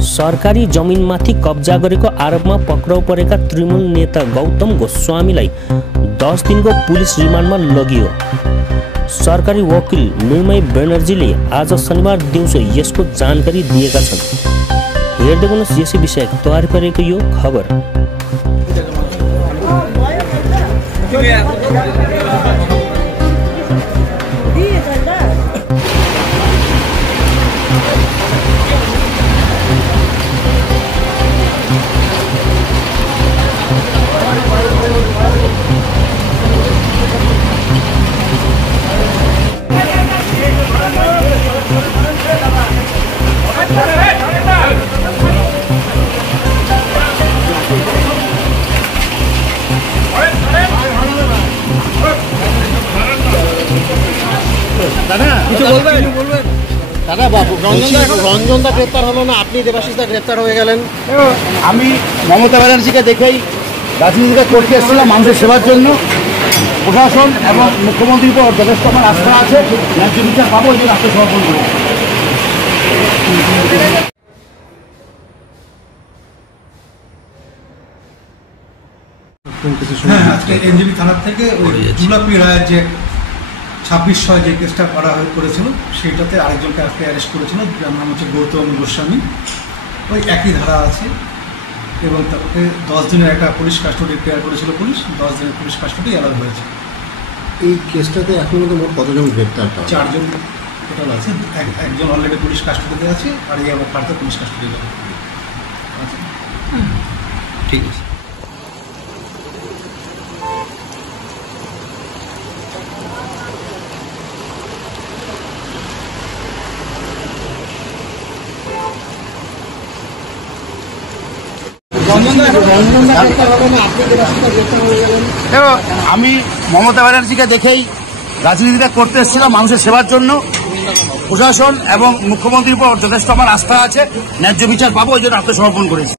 सरकारी जमिनमाथि कब्जा गरेको आरोपमा पक्राउ परेका तृणमूल नेता गौतम गोस्वामीलाई 10 दिनको पुलिस रिमान्डमा लगियो। सरकारी वकिल निर्मय बेनर्जीले आज शनिबार दिउँसो यसको जानकारी दिएका छन्। हेर्दै गर्नुहोस् यसै विषयमा तयार पारेको यो खबर। দাদা বাবু রঞ্জনদা গ্রেপ্তার হলো না, আপনি দেবাশিসদা গ্রেপ্তার হয়ে গেলেন। আমি মমতা ব্যানার্জিকে দেখেই রাজনীতিকে করতে এসেছিলাম মানুষের সেবার জন্য। প্রশাসন এবং মুখ্যমন্ত্রীর উপর যথেষ্ট আমার আস্থা আছে, ন্যায্য বিচার পাবো এই জন্য আত্মসমর্পণ করবো। আজকে এনজিবি থানার থেকে ওই জুলাপি রায়ের যে 2600 যে কেসটা করেছিল সেইটাতে আরেকজনকে আজকে অ্যারেস্ট করেছিল, যার নাম হচ্ছে গৌতম গোস্বামী। ওই একই ধারা আছে এবং তাকে 10 দিনের একটা পুলিশ কাস্টডি প্রেয়ার করেছিল পুলিশ, 10 দিনের পুলিশ কাস্টডি অ্যালাউ হয়েছে। এই কেসটাতে এখন মোট কতজন গ্রেপ্তার? 4 জন টোটাল আছে। একজন অলরেডি পুলিশ কাস্টডিতে আছে, আর এই আবার পার্থে পুলিশ কাস্টডিতে আছে। ঠিক আছে। আমি মমতা ব্যানার্জিকে দেখেই রাজনীতিটা করতে এসেছিলাম মানুষের সেবার জন্য। প্রশাসন এবং মুখ্যমন্ত্রীর উপর যথেষ্ট আমার আস্থা আছে, ন্যায্য বিচার পাবো এই জন্য আত্মসমর্পণ করেছি।